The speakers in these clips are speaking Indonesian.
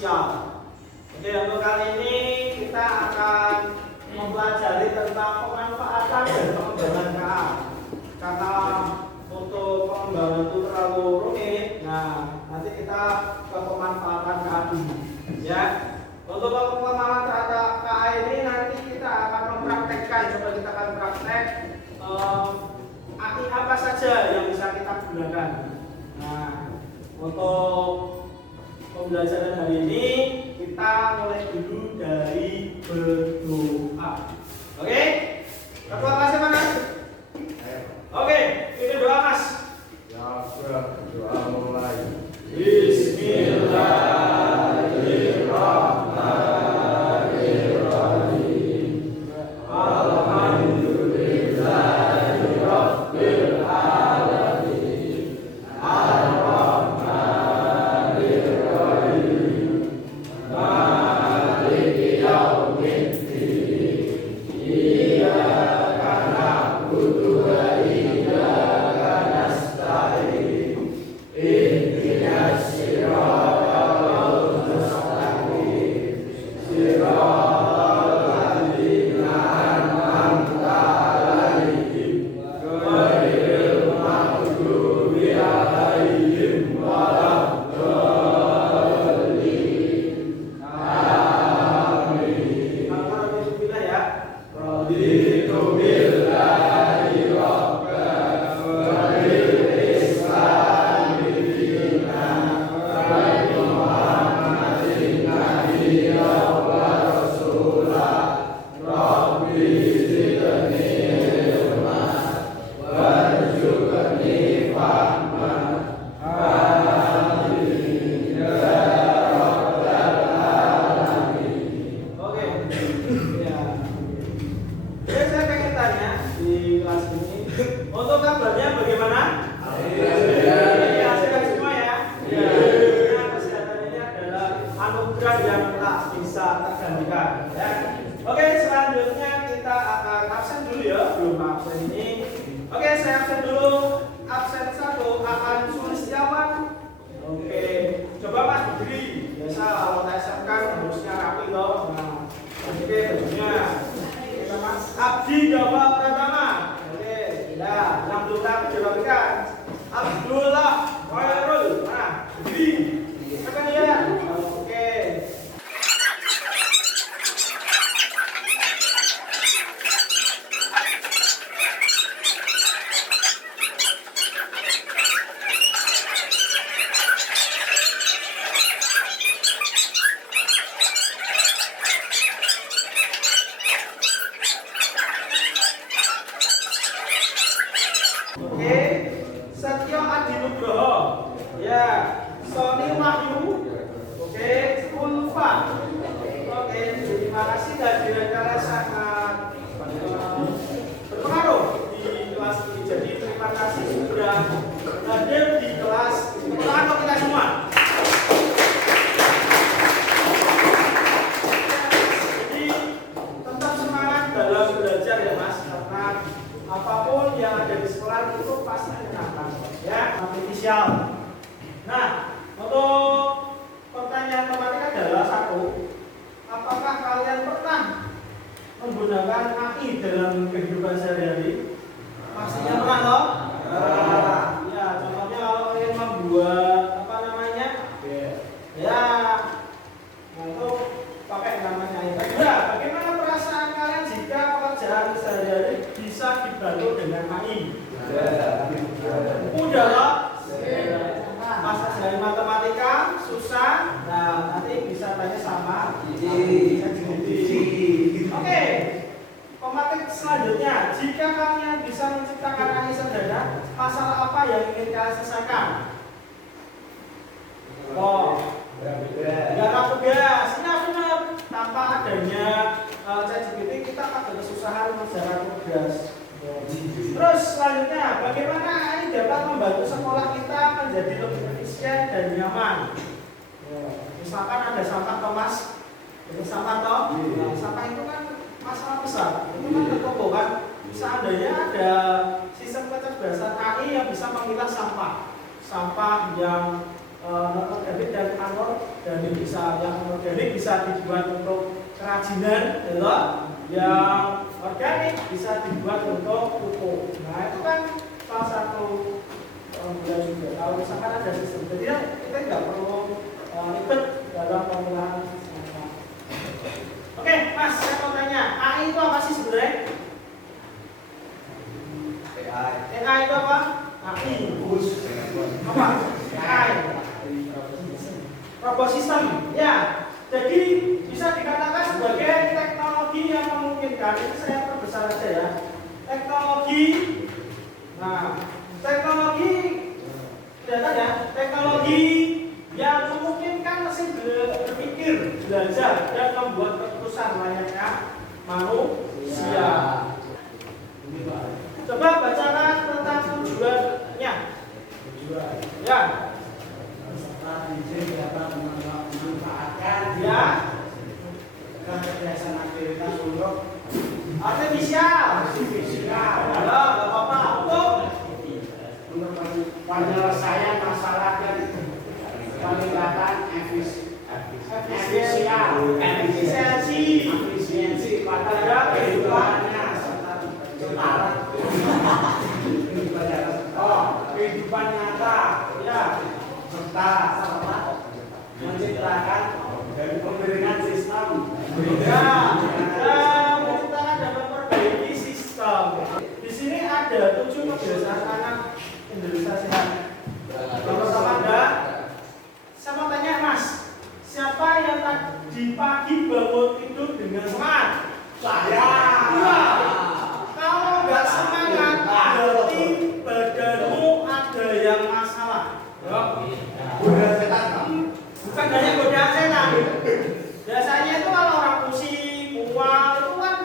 artifisial. Oke, untuk kali ini kita akan mempelajari tentang pemanfaatan dan pengembangan KA. Karena untuk pengembangan itu terlalu rumit, nah nanti kita ke pemanfaatan KA dulu. Ya, untuk pengembangan KA ini nanti kita akan mempraktekkan, coba kita akan praktek AI apa saja yang bisa kita gunakan. Nah, untuk pembelajaran hari ini kita mulai dulu dari berdoa. Oke? Ketua kelasnya mana? Oke, ini doa Mas. Ya, doa mulai. Bismillahirrahmanirrahim. Alhamdulillahirabbil alamin. Ar-Rahmanir Rahim. Maliki yaumiddin. Iyyaka na'budu wa iyyaka nasta'in. Ihdinas siratal mustaqim. Siratal ladzina an'amta 'alaihim ghairil maghdubi 'alaihim waladdallin. Amin. Alhamdulillah ya. Raditu billahi rabban wa bil islami dinan wa bi Muhammadin nabiyyan wa rasulah. Rabbi zidni ilman warzuqni fahman. Amin ya rabbal alamin. Oke. Ya. Jadi saya pengen tanya di kelas ini, untuk kabarnya bagaimana? Ya, sehat semua ya. Ya. Karena kesehatan ini adalah anugerah yang tak bisa tergantikan. Ya. Oke, selanjutnya kita akan absen dulu ya, belum absen ini. Oke, saya absen dulu. Absen 1 akan Sulistiawan. Oke, coba Mas berdiri. Biasa kalau TSM kan harusnya rapi loh. Nah, oke bajunya. Kita Mas Abdi jawab pertama. Oke, ya, yang belum dijawabkan. Abdullah Khairul. Nah, berdiri. Siapa dia? Oke. Oke, Setio Adi Nugroho. Ya, Sony Wahyu. Oke, Ulfa. Oke, terima kasih kehadiran kalian sangat berpengaruh di kelas ini. Jadi terima kasih sudah hadir di kelas untuk kita semua. Jadi tetap semangat dalam belajar ya Mas, karena apapun yang ada di sekolah itu pasti menyenangkan ya, artifisial. Nah, untuk pertanyaan tematik adalah 1, apakah kalian pernah menggunakan AI dalam kehidupan sehari-hari? Pastinya pernah toh? Ya, contohnya kalau kalian membuat apa namanya? Ya, nah itu pakai namanya AI. Kedua, bagaimana perasaan kalian jika pekerjaan sehari-hari bisa dibantu dengan AI? Udah loh. Pas dari matematika susah, nah nanti bisa tanya sama Oke, pematik selanjutnya, jika kalian bisa menciptakan AI sederhana, masalah apa yang ingin kalian selesaikan? Oh, garap tugas, benar. Tanpa adanya ChatGPT kita agak kesusahan mengerjakan tugas. Terus selanjutnya, bagaimana AI dapat membantu sekolah kita menjadi lebih efisien dan nyaman? Misalkan ada sampah Thomas, itu sampah toh, nah, sampah itu kan masalah besar, itu kan terkoko kan. Seandainya ada sistem kecerdasan AI yang bisa memilah sampah yang non-organik dan anorganik. Bisa yang organik bisa dibuat untuk kerajinan, gitu. Yang organik bisa dibuat untuk pupuk. Nah itu kan salah satu formula juga. Kalau misalkan ada sistem, jadi kita nggak perlu ribet dalam pengolahan sampah. Oke, Mas, saya mau tanya, AI itu apa sih sebenarnya? AI itu apa? AI. Apa? AI. Robot system. Ya. Jadi bisa dikatakan sebagai teknologi yang memungkinkan. Ini saya perbesar aja ya. Teknologi. Nah, teknologi kelihatan ya. Teknologi yang memungkinkan mesin berpikir, belajar, dan membuat keputusan layaknya manusia. Coba bacakan tentang tujuannya. Ya. dapat memanfaatkan Ya. kegiatan aktivitas untuk Artifisial. Halo, nggak apa-apa. Untuk penyelesaian masalah dan peningkatan efisiensi pada kehidupannya kehidupan nyata ya serta menciptakan dan memberikan sistem menciptakan dan memperbaiki sistem. Di sini ada 7 kebiasaan anak Indonesia sehat. Pertama ada, saya mau tanya Mas, siapa yang tadi pagi bangun tidur dengan semangat? saya. Kalau nggak semangat, berarti badanmu ada yang masalah. Godaan setan. Bukan hanya godaan setan. Biasanya itu kalau orang pusing, mual itu kan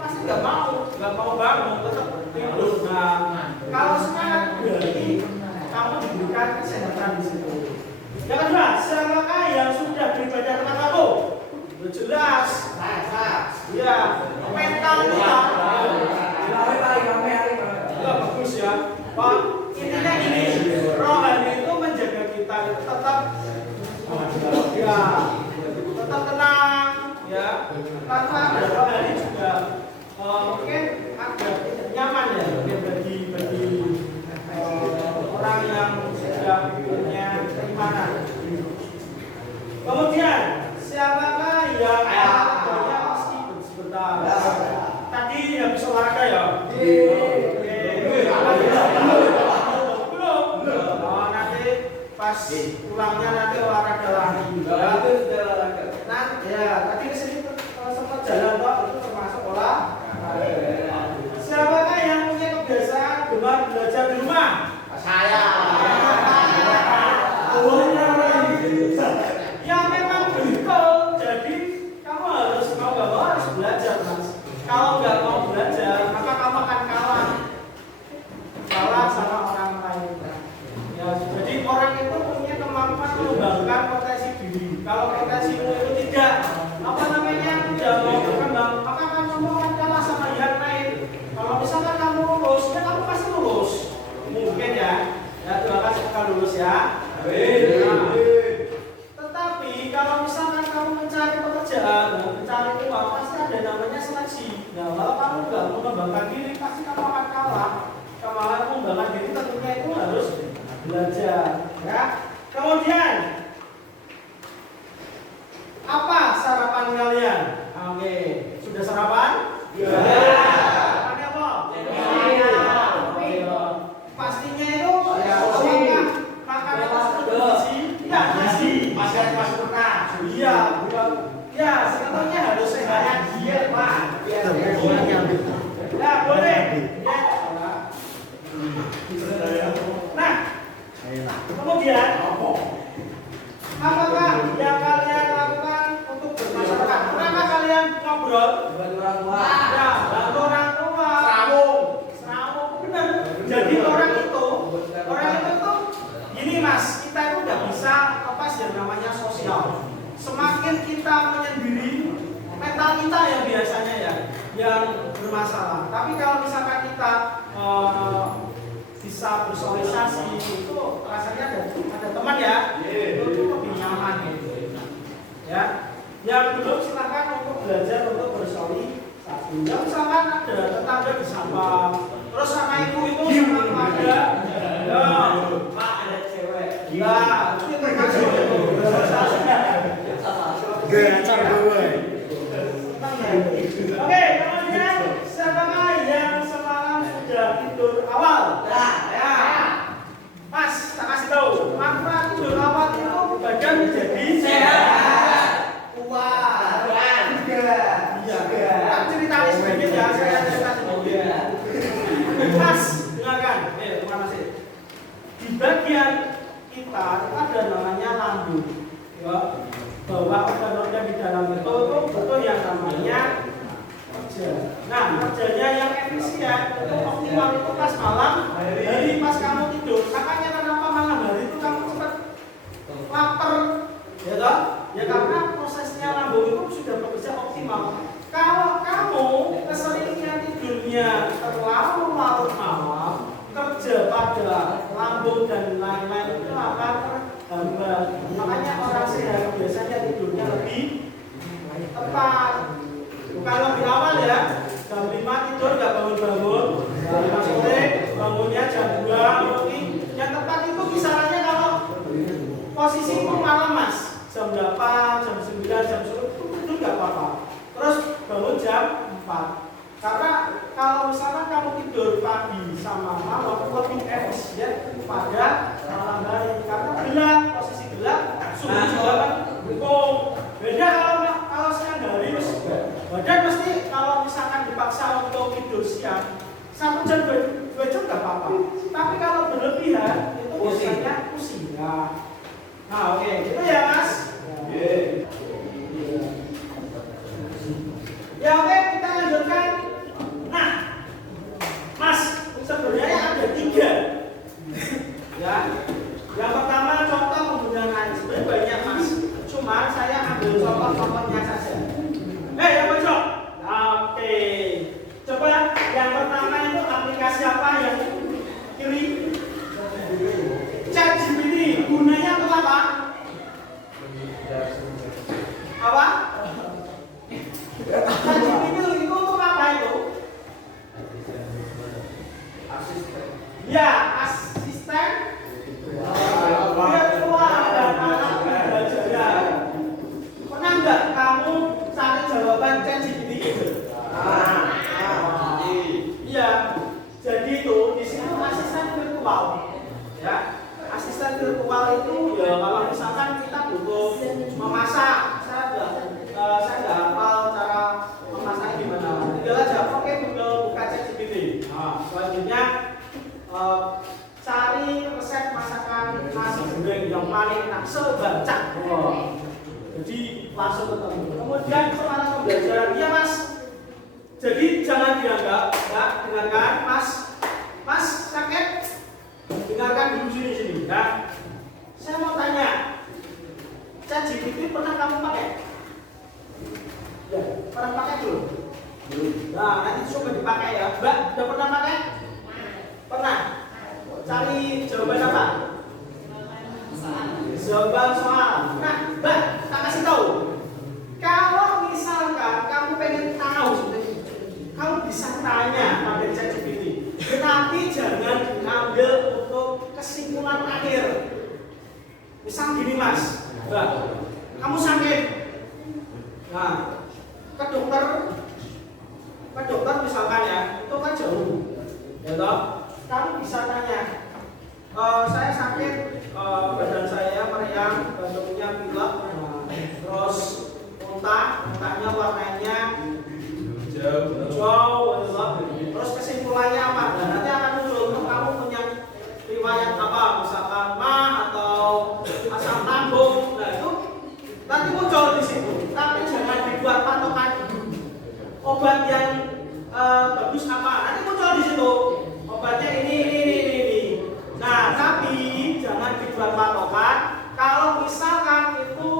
pasti nggak mau bangun, tetap tidur. Nah, kalau semangat berarti kamu diberikan kesehatan di situ. Yang kedua, siapakah yang sudah beribadah kepada kamu? Jelas. Ya, mental kita. Ya bagus ya. Pak, intinya gini, rohani itu menjaga kita itu tetap ya, tetap tenang ya. Karena ada rohani juga mungkin agak nyaman ya, mungkin bagi orang yang sudah punya keimanan. Kemudian siapakah yang banyak pasti sebentar. Tadi habis olahraga ya? Belum. Oh, nanti pas pulangnya nanti olahraga lagi. Nah, ya tadi kesini sempat jalan kok, itu termasuk olahraga. Siapakah yang punya kebiasaan gemar belajar di rumah? Saya. Ya memang betul. Jadi kamu harus mau nggak mau harus belajar, Mas. Kalau nggak mau belajar, maka kamu akan kalah sama orang lain. Ya, jadi orang itu punya kemampuan mengembangkan potensi diri. Kalau potensimu itu tidak tidak mau berkembang, maka kamu akan kalah sama yang lain. Kalau misalkan kamu lulus, ya kamu pasti lulus. Mungkin ya. Ya doakan semoga lulus ya. Nah, tetapi kalau misalkan kamu mencari pekerjaan, mencari uang, pasti ada namanya seleksi. Nah, kalau kamu nggak mengembangkan diri, pasti kamu akan kalah. Kalau mengembangkan diri tentunya itu harus belajar, ya. Kemudian, apa sarapan kalian? Oke, sudah sarapan? Ya. Sarapannya apa? Pastinya itu ya, apakah makan nasi? Ya, nasi. Mas Purna. Iya, bukan. Ya, sebetulnya harus sehat diet, Pak. Ya, boleh. Ya. Nah, kemudian apakah yang kalian lakukan untuk bermasyarakat? Pernahkah kalian ngobrol? Ya, bantu orang tua. Serawung, benar. Jadi orang itu tuh gini Mas, kita itu nggak bisa lepas yang namanya sosial. Semakin kita menyendiri, mental kita yang biasanya ya yang bermasalah. Tapi kalau misalkan kita bisa bisa bersosialisasi itu rasanya ada teman ya, itu lebih nyaman gitu. Ya, yang belum silakan untuk belajar untuk bersosialisasi. Ya misalkan ada tetangga disapa, terus sama ibu itu sama keluarga, ya Pak ada cewek, nah itu termasuk itu bersosialisasi. Gacar gue. Oke, kemudian siapakah yang semalam sudah tidur awal? Ya. Mas, tak kasih tahu. Makna tidur awal itu badan menjadi sehat, kuat, iya. Tak ceritain sedikit ya, saya cerita sedikit. Mas, dengarkan. Mana sih? Di bagian kita ada namanya lambung. Ya. Bahwa organ-organ di dalam itu betul yang namanya kerja. Nah, kerjanya yang efisien itu optimal itu pas malam hari pas kamu tidur. Makanya kenapa malam hari itu kamu cepat lapar, ya toh? Ya karena prosesnya lambung itu sudah bekerja optimal. Kalau kamu keseringan tidurnya terlalu larut malam, kerja pada lambung dan lain-lain itu akan terhambat. Makanya orang sehat biasanya tidurnya lebih tepat. Bukan lebih awal ya. Jam 5 tidur nggak bangun-bangun. Jam 5 sore bangunnya jam 2 mungkin. Yang tepat itu kisarannya kalau posisi itu malam mas. Jam 8, jam 9, jam 10 itu tidur nggak apa-apa. Terus bangun jam 4. Karena kalau misalkan kamu tidur pagi sama malam lebih efisien pada malam hari karena gelap, posisi gelap, suhu juga kan mendukung. Beda kalau siang hari badan mesti kalau misalkan dipaksa untuk tidur siang 1 jam 2 jam nggak apa-apa. Tapi kalau berlebihan itu biasanya pusing. Nah oke, itu ya mas. Ya oke, kita lanjutkan. Nah, mas, sebenarnya ada 3. Ya, yang pertama contoh penggunaan sebenarnya banyak mas. Cuma saya ambil contoh-contohnya saja. Yang pojok. Oke. Coba yang pertama itu aplikasi apa yang kiri? ChatGPT. Gunanya untuk apa? Apa? ChatGPT itu untuk apa itu? Ya, asisten virtual dan anak pembelajaran. Pernah nggak kamu cari jawaban ChatGPT itu? Iya. Jadi itu di sini asisten virtual. Ya, asisten virtual itu ya kalau misalkan kita butuh memasak, saya nggak hafal cara memasak gimana. Tinggal aja, oke Google buka ChatGPT. Nah, selanjutnya cari resep masakan nasi goreng yang paling enak sebanyak. Jadi langsung ketemu. Kemudian soal pembelajaran, iya mas. Jadi jangan dianggap, ya, dengarkan mas sakit, dengarkan dulu sini. Nah, saya mau tanya, ChatGPT pernah kamu pakai? Ya, pernah pakai dulu. Nah, nanti coba dipakai ya, Mbak. Udah pernah pakai? Pernah. Cari jawaban apa? Jawaban soal. Nah, Mbak, tak kasih tahu. Kalau misalkan kamu pengen tahu, kamu bisa tanya pada ChatGPT. Tapi jangan diambil untuk kesimpulan akhir. Misal gini mas, Mbak, kamu sakit. Nah, ke dokter misalkan ya, itu kan jauh. Ya toh? Kamu bisa tanya, saya sakit, badan saya meriang, batuknya pilek, terus muntahnya warnanya hijau, terus kesimpulannya apa? Dan nanti akan muncul kamu punya riwayat apa, misalkan mah atau asam lambung. Nah itu nanti muncul di situ. Tapi jangan dibuat patokan obat yang bagus apa. Nanti muncul di situ. Obatnya ini. Nah, tapi jangan dibuat patokan. Kalau misalkan itu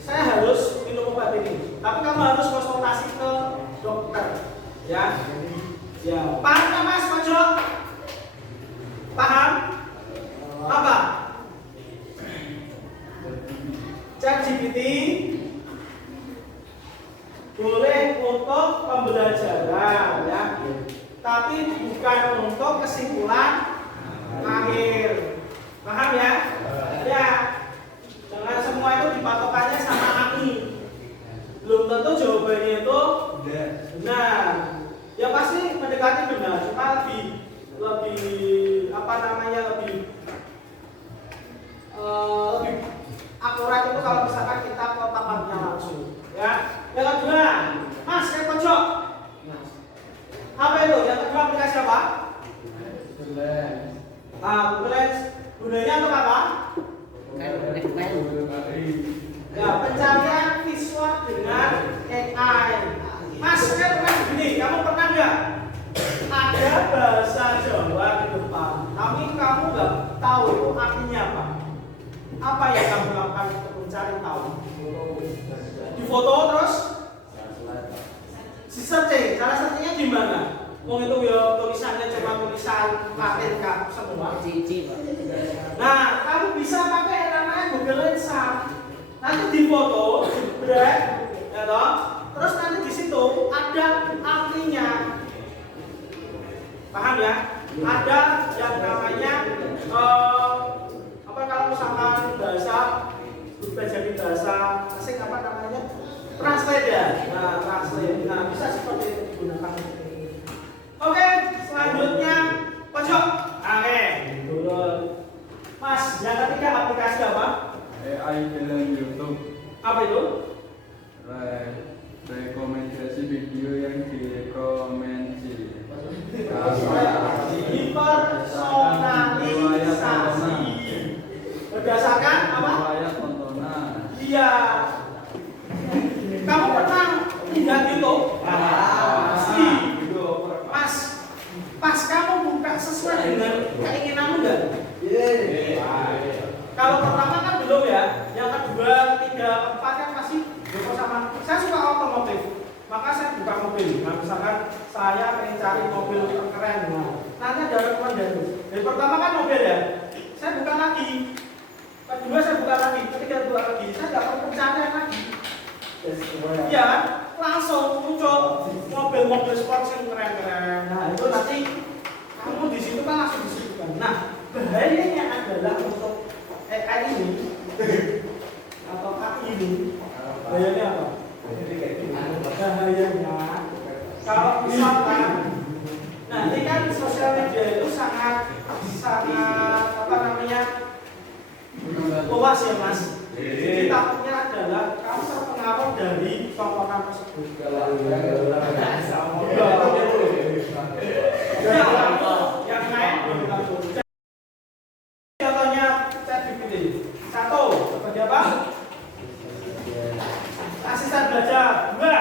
saya harus minum obat ini, tapi kamu harus konsultasi ke dokter, ya. Ya, paham nggak mas, pojok? Paham? Apa? ChatGPT boleh untuk pembelajaran ya, tapi bukan untuk kesimpulan akhir. Paham ya? Ya, jangan semua itu dipatokannya sama AMI. Belum tentu jawabannya itu benar. Ya pasti mendekati benar, cuma lebih apa namanya lebih akurat itu kalau misalkan kita ke tempatnya langsung. Ya. Yang kedua, Mas, saya pojok. Apa itu? Yang kedua aplikasi apa? Google Lens. Gunanya untuk apa? Ya, pencarian visual dengan AI. Mas, saya pernah begini, kamu pernah nggak? Ada bahasa Jawa di depan, tapi kamu nggak tahu itu artinya apa? Apa yang kamu lakukan untuk mencari tahu? Di foto terus? Si searching, cara searchingnya gimana? Mau itu ya tulisannya cuma tulisan Latin kak semua. Nah, kamu bisa pakai yang namanya Google Lens. Nanti di foto, drag, ya toh. Terus nanti di situ ada artinya. Paham ya? Ada yang namanya apa kalau misalkan bahasa berubah jadi bahasa asing apa namanya? Translate ya. Nah, translate. Nah, bisa seperti itu digunakan. Oke, selanjutnya pojok. Oke, turun. Mas, yang ketiga aplikasi apa? AI film YouTube. Apa itu? Rekomendasi video yang direkomendasi. Hipersonalisasi. Berdasarkan apa? Riwayat tontonan. Iya. Kamu pernah lihat YouTube? Pasti. Mas, pas kamu buka sesuai dengan keinginanmu enggak? Kalau pertama kan belum ya. Yang kedua, ketiga, keempat kan pasti sama. Saya suka otomotif, maka saya buka mobil. Nah, misalkan saya pengen cari mobil terkeren, nanti ada rekomendasi. Dari pertama kan mobil ya, saya buka lagi. Kedua saya buka lagi, ketiga buka lagi. Saya nggak perlu pencarian lagi. Iya, langsung muncul mobil-mobil sport yang keren-keren. Nah, itu nanti kamu di situ kan langsung disebutkan. Nah, bahayanya adalah untuk AI ini atau AI ini. Bahayanya apa? Bahayanya kalau misalkan, nah ini kan sosial media itu sangat apa namanya luas ya mas. Jadi takutnya adalah kamu terpengaruh dari tontonan tersebut. Yang lain belum tentu. Contohnya ChatGPT. Satu, seperti apa? Asisten belajar. Dua,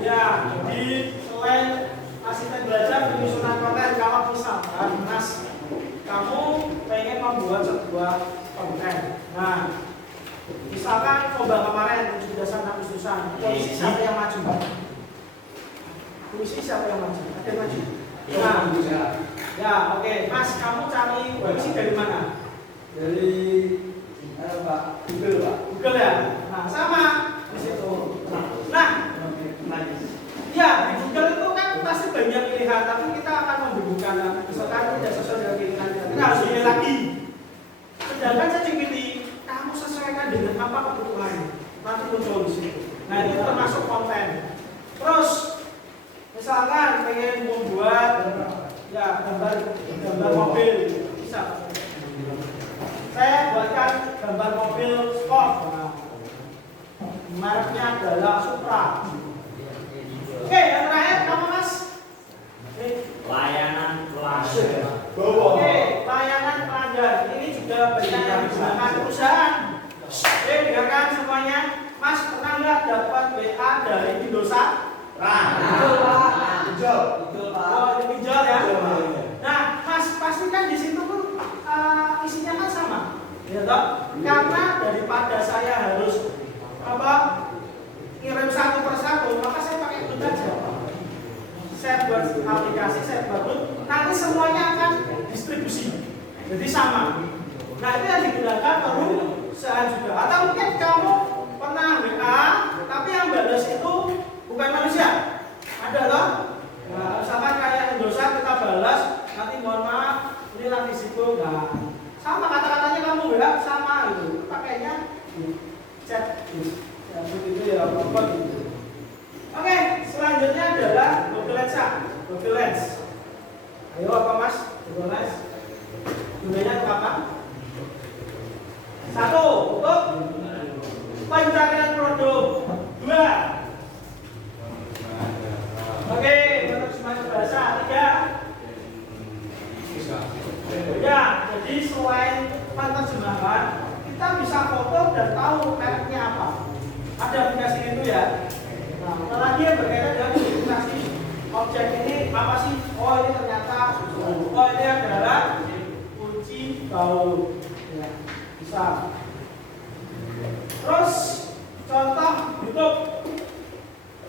ya, jadi selain asisten belajar penyusunan konten, kalau misalkan mas kamu pengen membuat sebuah konten. Nah, misalkan lomba kemarin 17 Agustusan, puisi siapa yang maju? Puisi siapa yang maju? Ada yang maju? Nah, ya oke. Mas, kamu cari puisi dari mana? Dari Pak Google, Pak. Google ya. Nah, sama di situ. Nah, ya di Google itu kan pasti banyak pilihan, tapi kita akan memberikan misalkan tidak sesuai dengan pilihan kita harus pilih lagi. Sedangkan ChatGPT kamu sesuaikan dengan apa kebutuhan, nanti muncul di situ. Nah itu termasuk konten. Terus misalkan pengen membuat ya gambar mobil bisa. Saya buatkan gambar mobil sport. Nah, mereknya adalah Supra. Oke, yang terakhir kamu mas. Layanan pelanggan. Oke, layanan pelanggan ini juga banyak yang digunakan perusahaan. Oke, dengarkan semuanya. Mas pernah nggak dapat WA dari Indosat? Betul pak. Betul pak. Oh, ini pinjol ya. Nah, mas pastikan di situ tuh isinya kan sama, ya toh? Karena daripada saya harus ngirim satu persatu, maka saya pakai itu aja. saya buat aplikasi, saya buat nanti semuanya akan distribusi. Jadi sama. Nah itu yang digunakan perusahaan juga. Atau mungkin kamu pernah WA, tapi yang balas itu bukan manusia. Ada loh. Nah, misalkan kayak Indosat kita balas, nanti mohon maaf, ini lagi situ. Nah, sama kata-katanya kamu WA sama gitu. Pakainya chat. Ya begitu ya, apa gitu. Oke, selanjutnya adalah Google Lens. Google Lens. Ayo apa Mas? Google Lens. Gunanya untuk apa? Satu, untuk pencarian produk. Dua, oke, untuk semacam bahasa. Tiga, ya, jadi selain penerjemahan, kita bisa foto dan tahu mereknya apa. Ada aplikasi itu ya. Nah, apalagi yang berkaitan dengan identifikasi objek ini apa sih? Oh ini ternyata susu. Oh ini adalah kunci gaul. Ya, bisa. Terus contoh YouTube.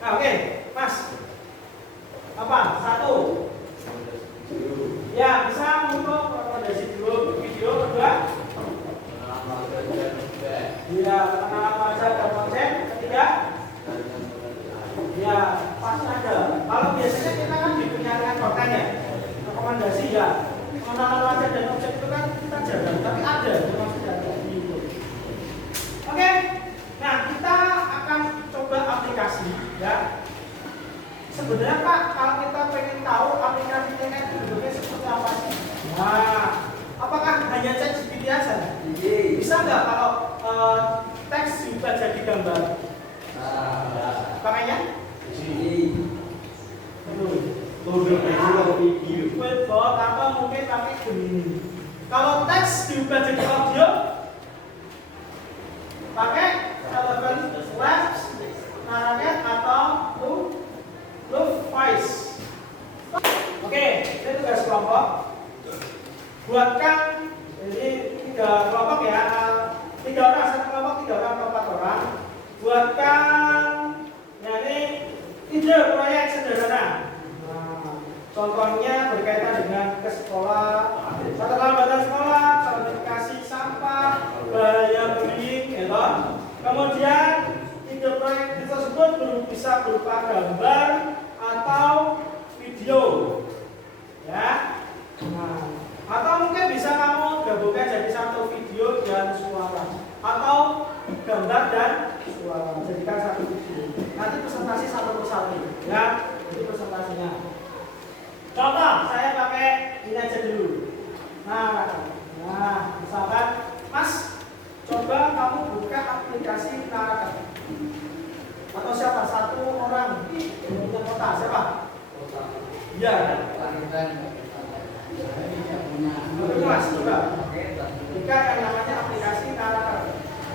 Nah, oke, Mas. Apa? Satu. Ya, bisa untuk rekomendasi dulu video. Kedua. Ya, kenal apa aja dan konsep. Ketiga. Ya, pasti ada. Kalau biasanya kita kan di penyaringan konten ya, rekomendasi ya, mengenal wajah dan objek itu kan kita jarang, tapi ada, maksudnya ada di YouTube. Oke, nah kita akan coba aplikasi ya. Sebenarnya Pak, kalau kita pengen tahu aplikasi ini bentuknya seperti apa sih? Nah, apakah hanya ChatGPT aja? Bisa nggak kalau teks juga jadi gambar? Pakainya? Webboard atau mungkin pakai Gemini. Kalau teks diubah jadi audio, pakai telepon flash, narrator atau loop voice. Oke, ini tugas kelompok. Buatkan jadi 3 kelompok ya, 3 orang satu kelompok, 3 orang atau 4 orang. Buatkan ya ini ide proyek sederhana. Nah, contohnya berkaitan dengan ke sekolah, keterlambatan sekolah, klasifikasi sampah, bahaya bullying, gitu. Kemudian ide proyek tersebut bisa berupa gambar atau video, ya. Nah, atau mungkin bisa kamu gabungkan jadi satu video dan suara, atau gambar dan suara, jadikan satu video. Nanti presentasi satu persatu, ya. Jadi presentasinya. Contoh, saya pakai ini aja dulu. Nah, misalkan, Mas, coba kamu buka aplikasi narrator. Atau siapa? Satu orang punya kota, siapa? Iya. Mas, coba. Buka yang namanya aplikasi narrator.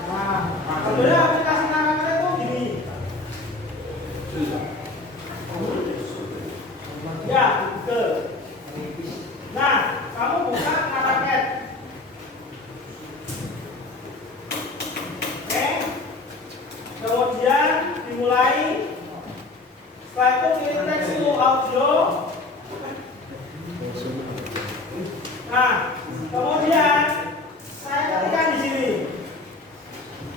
Nah, sebenarnya aplikasi narrator itu gini. Ya, Google. Nah, kamu buka narrator. Oke. Kemudian dimulai. Setelah itu kirim teks to audio. Nah, kemudian saya ketikkan di sini.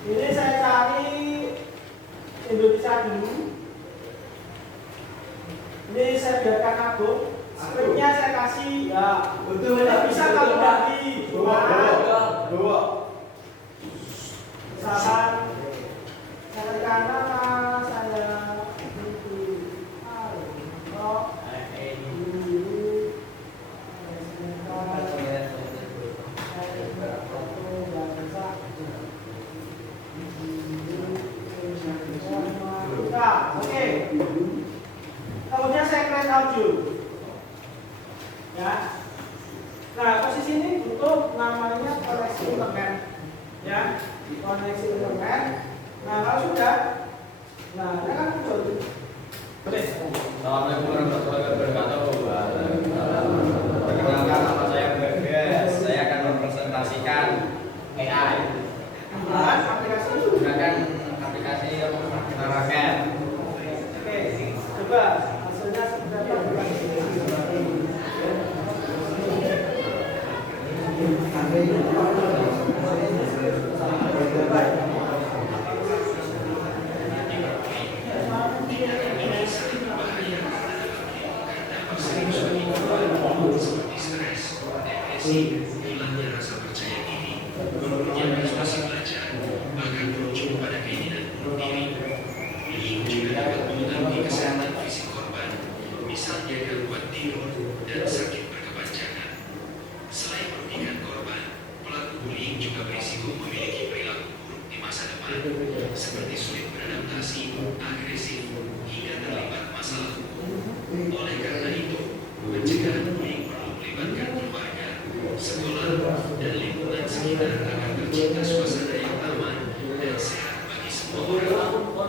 Ini saya cari Indonesia dulu. Ini saya biarkan agung. Skripnya saya kasih ya. Betul. Bisa kamu ganti. Dua. Misalkan saya ketikkan nama saya. Oke. Kemudian saya create audio. Ya. Nah, posisi ini butuh namanya koneksi internet. Ya. Koneksi internet. Nah, kalau sudah, nah, ini kan muncul. Boleh. Assalamualaikum warahmatullahi wabarakatuh. Perkenalkan, nama saya Bagas. Saya akan mempresentasikan AI. Aplikasi Gunakan aplikasi Narrator. Oke, coba hasilnya seperti apa?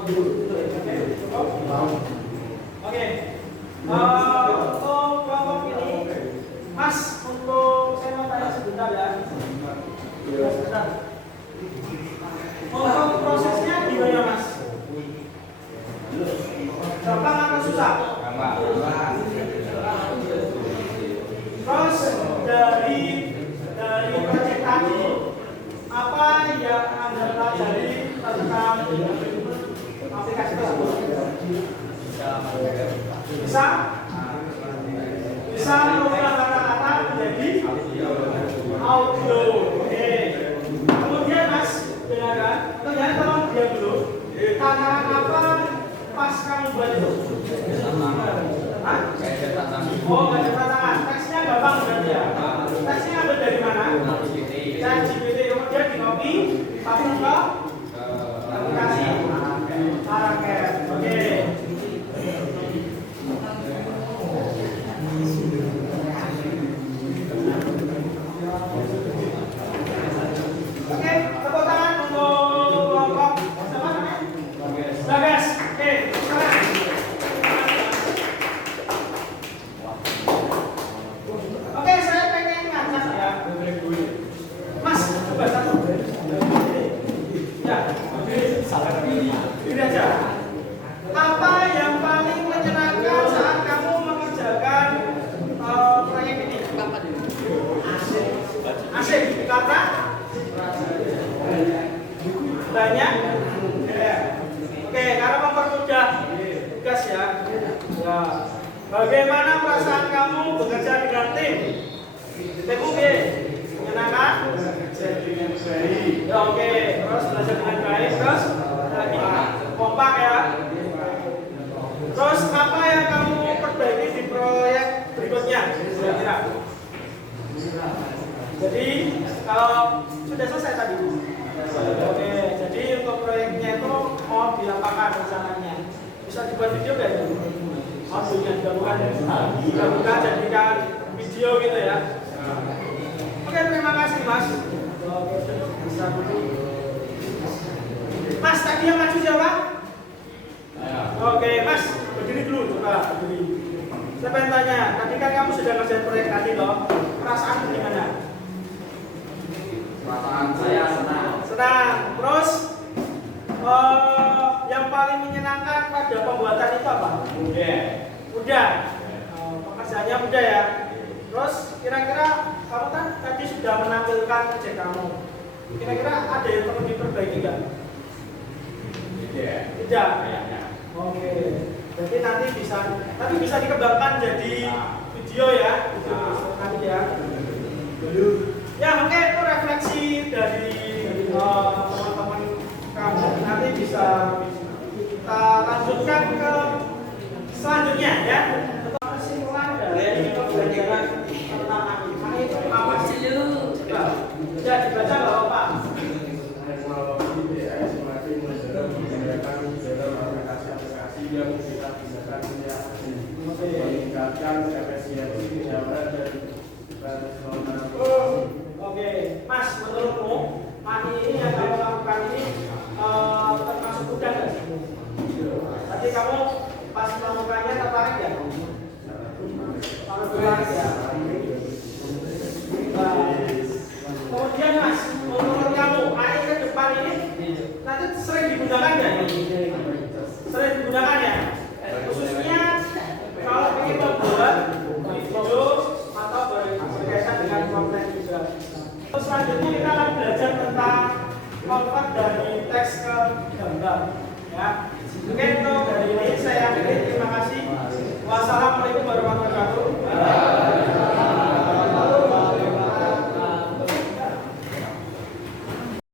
Oke. Untuk kelompok ini, Mas, untuk saya mau tanya sebentar ya. Sebentar. Untuk prosesnya gimana, Mas? Gampang atau susah? Gampang. Terus dari proyek tadi, apa yang Anda pelajari tentang aplikasi tersebut? Bisa merubah kata-kata menjadi audio. Oke. Kemudian Mas, dengarkan. Kemudian tolong diam dulu. Tantangan apa pas kamu buat itu? Hah? Oh, nggak ada tantangan. Teksnya gampang berarti ya. Teksnya ambil dari mana? ChatGPT. Kemudian di copy, pasang ke aplikasi Paraket. Oke. Oke, tepuk tangan untuk kelompok siapa namanya? Bagas. Oke, sekarang. Oke, saya pengen ngajak ya. Mas, coba satu. Ya, ini aja. Apa yang paling menyenangkan saat kamu mengerjakan proyek ini? Asik, karena banyak. Oke, karena mempermudah tugas ya. Ya. Bagaimana perasaan kamu bekerja dengan tim? Timmu menyenangkan? Ya, oke, terus belajar dengan baik, terus lagi kompak ya. Terus apa yang kamu perbaiki di proyek berikutnya? Kira-kira. Jadi kalau sudah selesai tadi. Oke, jadi untuk proyeknya itu mau diapakan rencananya? Bisa dibuat video nggak itu? Audionya digabungkan jadikan video gitu ya. Oke, terima kasih Mas. Bisa dulu. Mas, tadi yang maju siapa? Oke, Mas, berdiri dulu, coba berdiri. Saya pengen tanya, tadi kan kamu sudah ngerjain proyek tadi loh. Perasaan gimana? Perasaan saya senang. Senang. Terus yang paling menyenangkan pada pembuatan itu apa? Mudah. Pekerjaannya mudah ya. Terus kira-kira kamu kan tadi sudah menampilkan kerja kamu. Kira-kira ada yang perlu diperbaiki nggak? Tidak. Oke. Jadi nanti bisa dikembangkan jadi video ya, video nanti ya. Ya, oke, itu refleksi dari teman-teman kamu. Nanti bisa kita lanjutkan ke selanjutnya ya. Kesimpulan dari pembelajaran tentang animasi itu apa sih? Ya, dibaca nggak apa-apa. Yang kita gunakan meningkatkan efisiensi pejabat dan personal. Oke, Mas, menurutmu mani ini yang kamu lakukan ini termasuk mudah nggak sih? Tadi kamu pas melakukannya tertarik ya? Sangat tertarik ya. Kemudian Mas, menurut kamu AI ke depan ini nanti sering digunakan nggak? Sering digunakan ya, khususnya kalau ingin membuat video atau berkaitan dengan konten juga. Terus selanjutnya kita akan belajar tentang convert dari teks ke gambar ya. Oke,